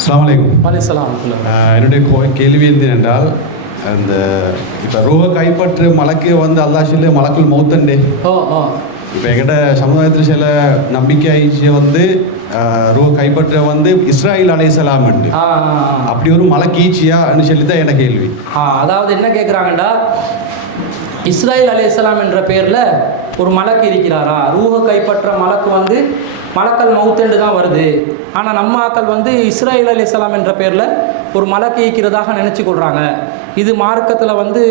அஸ்ஸலாமு அலைக்கும். வலைசலாம். என்னுடைய கேள்வி என்னென்றால், அந்த இப்போ ரூஹை கைப்பற்று மலக்கு வந்து அல்லாஹ் சொல்லி மலக்குள் மௌத்தண்டே. இப்போ எங்கிட்ட சமுதாயத்தில் சில நம்பிக்கை ஆயிடுச்சு வந்து ரூஹை கைப்பற்ற வந்து இஸ்ராயில் அலைஹிஸ்ஸலாம் அப்படி ஒரு மலக்கு ஈச்சியான்னு சொல்லி தான் என்ன கேள்வி. அதாவது என்ன கேட்குறாங்கண்டா, இஸ்ராயில் அலைஹிஸ்ஸலாம் என்ற பேரில் ஒரு மலக்கு இருக்கிறாரா? ரூஹை கைப்பற்ற மலக்கு வந்து மலக்கல் மவுத்தெண்டு தான் வருது. ஆனால் நம்ம ஆக்கள் வந்து இஸ்ராயில் அலைஹிஸ்ஸலாம் என்ற பேரில் ஒரு மலக்கு இருக்கிறதாக நினச்சி கொள்கிறாங்க. இது மார்க்கத்தில் வந்து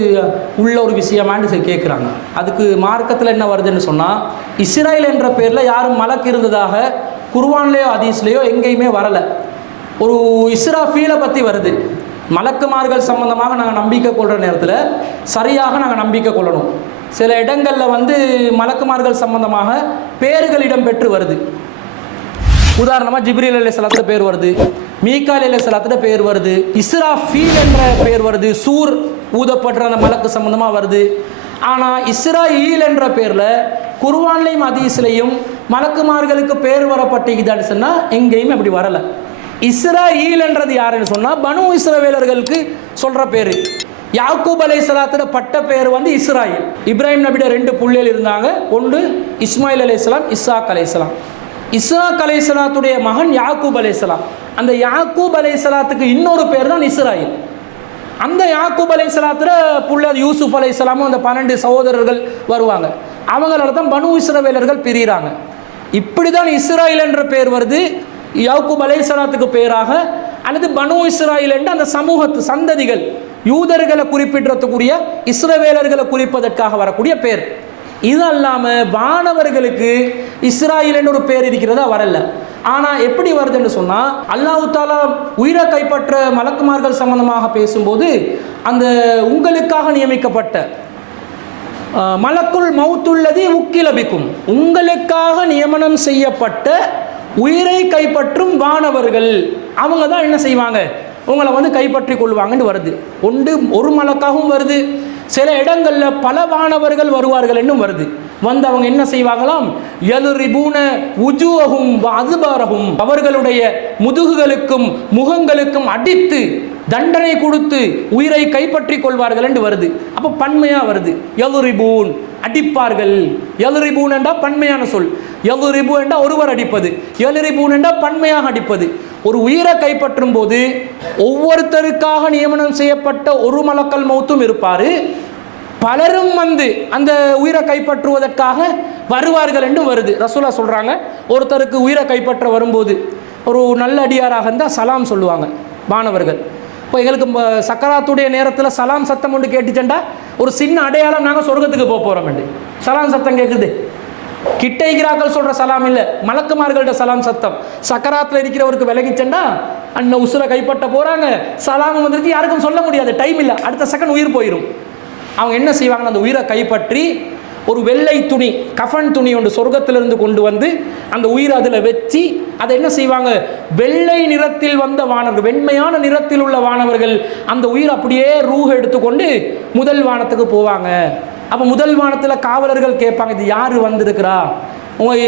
உள்ள ஒரு விஷயமான்னு கேட்குறாங்க. அதுக்கு மார்க்கத்தில் என்ன வருதுன்னு சொன்னால், இஸ்ராயில் என்ற பேரில் யாரும் மலக்கு இருந்ததாக குர்ஆன்லேயோ ஹதீஸ்லேயோ எங்கேயுமே வரலை. ஒரு இஸ்ராஃபீலை பற்றி வருது. மலக்குமார்கள் சம்பந்தமாக நாங்கள் நம்பிக்கை கொள்கிற நேரத்தில் சரியாக நாங்கள் நம்பிக்கை கொள்ளணும். சில இடங்களில் வந்து மலக்குமார்கள் சம்பந்தமாக பேர்கள் இடம் பெற்று வருது. உதாரணமாக ஜிப்ரீல் அலைஹிஸ்ஸலாத்துல பேர் வருது, மீகாயில் அலைஹிஸ்ஸலாத்துல பேர் வருது, இஸ்ராஃபீல் என்ற பேர் வருது, சூர் ஊதப்படுற அந்த மலக்கு சம்பந்தமாக வருது. ஆனால் இஸ்ராயில் என்ற பேரில் குர்ஆன்லையும் ஹதீஸ்லையும் மலக்குமார்களுக்கு பேர் வரப்பட்டிருக்குதான்னு சொன்னால் எங்கேயுமே அப்படி வரலை. இஸ்ராயில் என்றது யாருன்னு சொன்னால் பனு இஸ்ரவேலர்களுக்கு சொல்கிற பேர். யாக்கூப் அலைஹிஸ்ஸலாத்தோட பட்ட பேர் வந்து இஸ்ராயில். இப்ராஹிம் நபியோட 2 பிள்ளைகள் இருந்தாங்க. ஒன்று இஸ்மாயில் அலைஹிஸ்ஸலாம், இஸ்ஹாக் அலைஹிஸ்ஸலாம். இஸ்ஹாக் அலைஹிஸ்ஸலாத்துடைய மகன் யாக்கூப் அலைஹிஸ்ஸலாம். அந்த யாக்கூப் அலைஹிஸ்ஸலாத்துக்கு இன்னொரு பேர் தான் இஸ்ராயில். அந்த யாக்கூப் அலைஹிஸ்ஸலாத்துல புள்ள யூசுப் அலைஹிஸ்ஸலாமும் அந்த 12 சகோதரர்கள் வருவாங்க. அவங்களால தான் பனு இஸ்ரவேலர்கள் பிரிகிறாங்க. இப்படி தான் இஸ்ராயில் என்ற பேர் வருது யாக்கூப் அலைஹிஸ்ஸலாத்துக்கு பேராக, அல்லது பனு இஸ்ராயில் என்ற அந்த சமூகத்து சந்ததிகள் யூதர்களை குறிப்பிடக்கூடிய இஸ்ரவேலர்களை குறிப்பதற்காக வரக்கூடிய பேர். இது அல்லாமல் வானவர்களுக்கு இஸ்ராயில் என்ற ஒரு பேர் இருக்கிறதா வரல. ஆனால் எப்படி வருதுன்னு சொன்னால், அல்லாஹ் தஆலா உயிரை கைப்பற்ற மலக்குமார்கள் சம்பந்தமாக பேசும்போது அந்த உங்களுக்காக நியமிக்கப்பட்ட மலக்குள் மௌத்துள்ளதி உக்கிலபிக்கும், உங்களுக்காக நியமனம் செய்யப்பட்ட உயிரை கைப்பற்றும் வானவர்கள் அவங்க தான் என்ன செய்வாங்க, உங்களை வந்து கைப்பற்றி கொள்வாங்கன்னு வருது. ஒரு மலக்காகவும் வருது. சில இடங்களில் பல வானவர்கள் வருவார்கள் என்னும் வருது. வந்து அவங்க என்ன செய்வாங்களாம், யலுரிபூன உஜூஹும் வஅத்பாரஹும், அவர்களுடைய முதுகுகளுக்கும் முகங்களுக்கும் அடித்து தண்டனை கொடுத்து உயிரை கைப்பற்றி கொள்வார்கள் என்று வருது. அப்போ பன்மையாக வருது. யலுரிபூன் அடிப்பார்கள். யலுரிபூன் என்றால் பன்மையான சொல். யலுரிபு என்றால் ஒருவர் அடிப்பது, யலுரிபூன் என்றால் பன்மையாக அடிப்பது. ஒரு உயிரை கைப்பற்றும் போது ஒவ்வொருத்தருக்காக நியமனம் செய்யப்பட்ட ஒரு மலக்கல் மௌத்தும் இருப்பார். பலரும் வந்து அந்த உயிரை கைப்பற்றுவதற்காக வருவார்கள் என்றும் வருது. ரசூலா சொல்கிறாங்க, ஒருத்தருக்கு உயிரை கைப்பற்ற வரும்போது ஒரு நல்ல அடியாராக இருந்தால் சலாம் சொல்லுவாங்க வானவர்கள். இப்போ எங்களுக்கு சக்கராத்துடைய நேரத்தில் சலாம் சத்தம் ஒன்று கேட்டுச்சேன்டா ஒரு சின்ன அடையாளம், நாங்கள் சொர்க்கத்துக்கு போக போகிறோம் என்று சலாம் சத்தம் கேட்குது. கிட்டைகிறாக்கள் சொல்கிற சலாம் இல்லை, மலக்குமார்கள்ட சலாம் சத்தம். சக்கராத்தில் இருக்கிறவருக்கு விலகிச்சேன்டா அந்த உசுரை கைப்பற்ற போகிறாங்க, சலாம் வந்துருச்சு, யாருக்கும் சொல்ல முடியாது, டைம் இல்லை, அடுத்த செகண்ட் உயிர் போயிடும். அவங்க என்ன செய்வாங்கன்னா அந்த உயிரை கைப்பற்றி ஒரு வெள்ளை துணி, கஃபன் துணி ஒன்று சொர்க்கத்திலிருந்து கொண்டு வந்து அந்த உயிரை அதில் வச்சு அதை என்ன செய்வாங்க, வெள்ளை நிறத்தில் வந்த வானவர்கள், வெண்மையான நிறத்தில் உள்ள வானவர்கள் அந்த உயிர் அப்படியே ரூஹ் எடுத்துக்கொண்டு முதல் வானத்துக்கு போவாங்க. அப்போ முதல் வானத்தில் காவலர்கள் கேட்பாங்க, இது யார் வந்திருக்கிறா,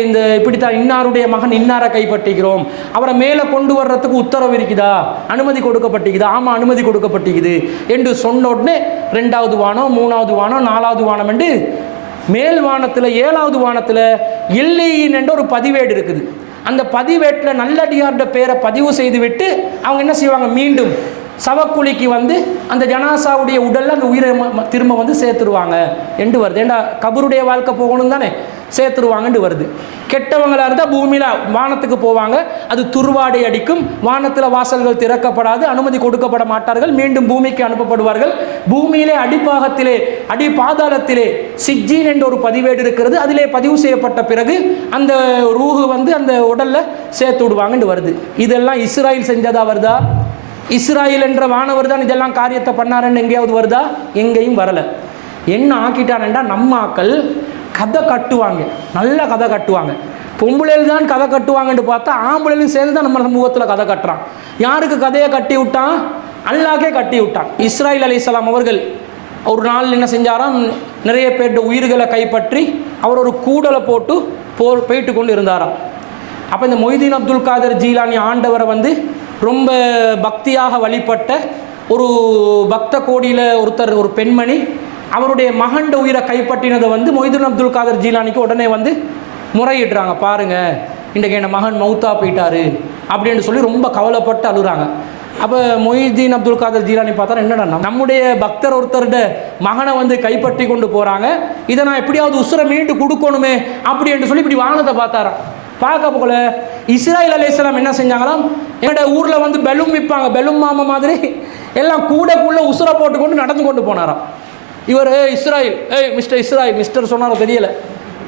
இந்த இப்படித்தான் இன்னாருடைய மகன் இன்னாரை கைப்பற்றிக்கிறோம், அவரை மேலே கொண்டு வர்றதுக்கு உத்தரவு இருக்குதா, அனுமதி கொடுக்கப்பட்டிக்குதா, ஆமாம் அனுமதி கொடுக்கப்பட்டிக்குது என்று சொன்ன உடனே 2வது வானம், 3வது வானம், 4வது வானம் என்று மேல் வானத்தில் 7வது வானத்தில் இல்லையின் என்ற ஒரு பதிவேடு இருக்குது. அந்த பதிவேட்டில் நல்லடியார்ட பேரை பதிவு செய்துவிட்டு அவங்க என்ன செய்வாங்க, மீண்டும் சவக்குழிக்கு வந்து அந்த ஜனாசாவுடைய உடலில் அந்த உயிரை திரும்ப வந்து சேர்த்துருவாங்க என்று வருது. ஏண்டா கபருடைய வாழ்க்கை போகணும் தானே, சேர்த்துருவாங்கன்னு வருது. கெட்டவங்களாக இருந்தால் பூமியில் வானத்துக்கு போவாங்க, அது துர்வாடை அடிக்கும், வானத்தில் வாசல்கள் திறக்கப்படாது, அனுமதி கொடுக்கப்பட மாட்டார்கள், மீண்டும் பூமிக்கு அனுப்பப்படுவார்கள். பூமியிலே அடிப்பாகத்திலே அடி பாதாளத்திலே சிஜ்ஜீன் என்ற ஒரு பதிவேடு இருக்கிறது, அதிலே பதிவு செய்யப்பட்ட பிறகு அந்த ரூஹு வந்து அந்த உடலில் சேர்த்து விடுவாங்கன்னு வருது. இதெல்லாம் இஸ்ராயில் செஞ்சதா வருதா? இஸ்ராயில் என்ற வானவர் தான் இதெல்லாம் காரியத்தை பண்ணாருன்னு எங்கேயாவது வருதா? எங்கேயும் வரலை. என்ன ஆக்கிட்டான்டா, நம்ம ஆக்கள் கதை கட்டுவாங்க, நல்ல கதை கட்டுவாங்க. பொம்பளையில் தான் கதை கட்டுவாங்கன்னு பார்த்தா ஆம்பளையும் சேர்ந்து தான் நம்ம சமூகத்தில் கதை கட்டுறான். யாருக்கு கதையை கட்டி விட்டான்? அல்லாஹ்க்கே கட்டி விட்டான். இஸ்ராயில் அலைஹிஸ்ஸலாம் அவர்கள் ஒரு நாள் என்ன செஞ்சாராம், நிறைய பேர்ட்ட உயிர்களை கைப்பற்றி அவர் ஒரு கூடலை போட்டு போயிட்டு கொண்டு இருந்தாராம். அப்போ இந்த மொய்தீன் அப்துல் காதர் ஜீலானி ஆண்டவரை வந்து ரொம்ப பக்தியாக வழிபட்ட ஒரு பக்த கோடியில் ஒருத்தர், ஒரு பெண்மணி, அவருடைய மகண்ட உயிரை கைப்பற்றினதை வந்து மொய்தீன் அப்துல் காதர் ஜீலானிக்கு உடனே வந்து முறையிடுறாங்க. பாருங்கள், இன்றைக்கு என் மகன் மௌத்தா போயிட்டாரு அப்படின்னு சொல்லி ரொம்ப கவலைப்பட்டு அழுகிறாங்க. அப்போ மொய்தீன் அப்துல் காதர் ஜீலானி பார்த்தா, என்னடா நம்முடைய பக்தர் ஒருத்தருட மகனை வந்து கைப்பற்றி கொண்டு போகிறாங்க, இதை நான் எப்படியாவது உசுரை மீண்டு கொடுக்கணுமே அப்படின்னு சொல்லி இப்படி வானத்தை பார்த்தாராம். பார்க்க போகல இஸ்ராயில் அலைஹிஸ்ஸலாம் என்ன செஞ்சாங்களாம், என்னோட ஊரில் வந்து பெலும் விற்பாங்க, பெலும் மாமா மாதிரி எல்லாம் கூடக்குள்ளே உசுரை போட்டுக்கொண்டு நடந்து கொண்டு போனாராம். இவர் இஸ்ராயில், மிஸ்டர் இஸ்ராயில், மிஸ்டர் சொன்னாரோ தெரியலை,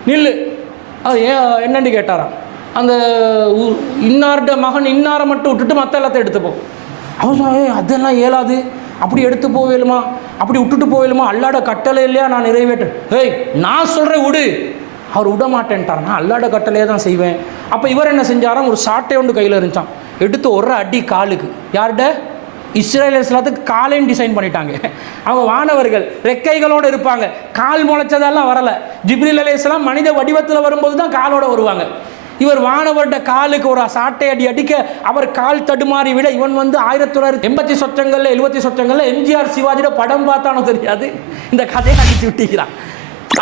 நில்லு, அது ஏன் என்னன்னு கேட்டாராம். அந்த இன்னார்ட மகன் இன்னாரை மட்டும் விட்டுட்டு மற்ற எல்லாத்தையும் எடுத்துப்போம். அவன் சொன்ன, அதெல்லாம் இயலாது, அப்படி எடுத்து போவேலுமா, அப்படி விட்டுட்டு போவேலுமா, அல்லாட கட்டளை இல்லையா நான் நிறைவேற்றேன். நான் சொல்கிறேன் விடு. அவர் விட மாட்டேன்ட்டார், நான் அல்லாட கட்டளையே தான் செய்வேன். அப்போ இவர் என்ன செஞ்சாராம், ஒரு சாட்டை ஒன்று கையில் இருந்துச்சான், எடுத்து ஒரு அடி காலுக்கு. யார்கிட்ட? இஸ்ரேலர்ஸ் எல்லாத்துக்கு காலையும் டிசைன் பண்ணிட்டாங்க. அவங்க வானவர்கள் ரெக்கைகளோடு இருப்பாங்க, கால் முளைச்சதெல்லாம் வரலை. ஜிப்ரீல் அலைஹிஸ்ஸலாம் மனித வடிவத்தில் வரும்போது தான் காலோடு வருவாங்க. இவர் வானவர்கிட்ட காலுக்கு ஒரு சாட்டை அடி அடிக்க அவர் கால் தடுமாறி விட, இவன் வந்து 1980 சொச்சங்களில் 70 சொச்சங்களில் எம்ஜிஆர் சிவாஜியோட படம் பார்த்தானோ தெரியாது, இந்த கதையை அடித்து விட்டுக்கிறான்.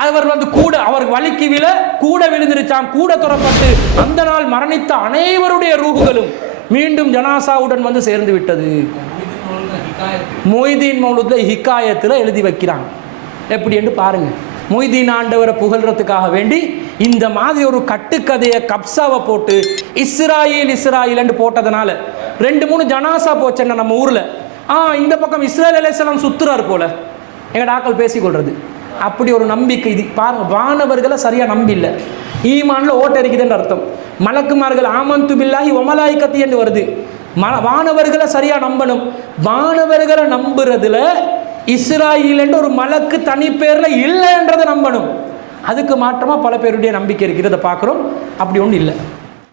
அவர் வந்து கூட அவர் வலிக்கு விழ கூட விழுந்திருச்சான், கூட துறப்பட்டு அந்த நாள் மரணித்த அனைவருடைய ரூகுகளும் மீண்டும் ஜனாசாவுடன் வந்து சேர்ந்து விட்டது. மொய்தீன் மௌலூத்ல ஹிகாயத்தில் எழுதி வைக்கிறாங்க. எப்படி என்று பாருங்க. மொய்தீன் ஆண்டவரை புகழ்றதுக்காக வேண்டி இந்த மாதிரி ஒரு கட்டுக்கதையை கப்சாவை போட்டு இஸ்ராயில் இஸ்ராயில் போட்டதுனால 2-3 ஜனாசா போச்சுன்னா நம்ம ஊரில், இந்த பக்கம் இஸ்ராயில் அலைஹிஸ்ஸலாம் சுத்துறாரு போல எங்கள் ஆக்கள் பேசிக்கொள்றது. அப்படி ஒரு நம்பிக்கை இது பாருங்க. வானவர்களை சரியாக நம்பில்லை, ஈமான்ல ஓட்டரிக்குதுன்னு அர்த்தம். மலக்குமார்கள் ஆமந்து பில்லாஹி வ மலாயிகத்தி என்று வருது. வானவர்களை சரியாக நம்பணும். வானவர்களை நம்புறதுல இஸ்ராயில் என்ற ஒரு மலக்கு தனி பேரில் இல்லைன்றதை நம்பணும். அதுக்கு மாற்றமாக பல பேருடைய நம்பிக்கை இருக்கிறத பார்க்குறோம். அப்படி ஒன்றும் இல்லை.